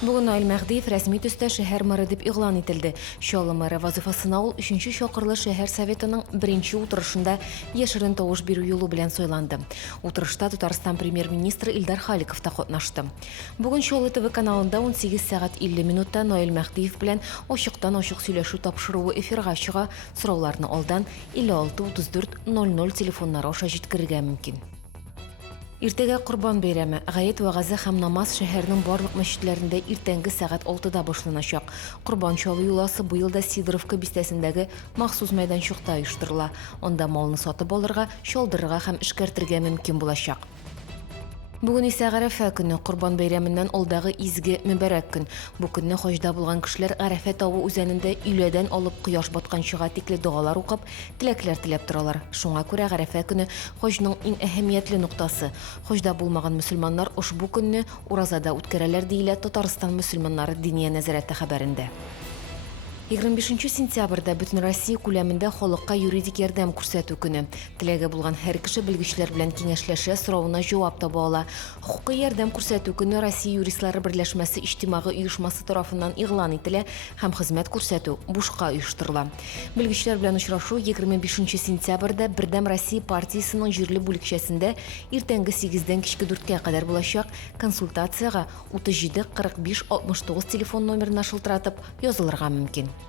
Бүгін Наил Мәгдиев рәсми төстә шәһәр мэры дип игълан ителде. Чаллы мэры вазифасына ул 3-нче чакырлы шәһәр советының беренче утырышында яшерен тавыш бирү юлы белән сайланды. Утырышта Татарстан премьер-министры Илдар Халиков та катнашты. Бүгін Чаллы ТВ каналында 18 сәгать 50 минутта Наил Мәгдиев белән ачыктан-ачык сөйләшү тапшыруы эфирга чыга. Сорауларны алдан 56 34 00 телефоннары аша җиткерергә мөмкин. Иртәгә Курбан бәйрәме, гает вагазы һәм намаз шәһәрнең барлык мәчетләрендә иртәнге сәгать 6-да башланачак. Курбан чалу юласы быел да Сидоровка бистәсендәге махсус мәйданчыкта оештырыла. Анда малны сатып алырга, чалдырырга һәм эшкәртергә мөмкин булачак. Бүген исә Гарәфә көне, Курбан бәйрәменнән алдагы изге мөбарәк көн. Бу көнне хаҗда булган кешеләр Гарәфә тавы үзәнендә өйләдән алып кояш батканчыга тикле дуалар укып, теләкләр теләп торалар. Шуңа күрә Гарәфә көне хаҗның иң әһәмиятле нуктасы. Хаҗда булмаган мөселманнар ушбу көнне уразада үткәрәләр диелә Татарстан мөселманнары диния нәзарәте хәбәрендә. 25 сентябрьдә бөтен Россия күләмендә халыкка юридик ярдәм күрсәтү көне. Теләге булган һәр кеше белгечләр белән киңәшләшә, соравына җавап таба ала. Хукукый ярдәм күрсәтү көне Россия юристлары берләшмәсе иҗтимагый оешмасы тарафыннан игълан ителә һәм хезмәт күрсәтү бушка оештырыла. Белгечләр белән очрашу 25 сентябрьдә Бердәм Россия партиясенең җирле бүлекчәсендә иртәнге 8-дән кичке 4-кә кадәр булачак. Консультациягә 37 45 69 телефон номерына шылтыратып язылырга мөмкин.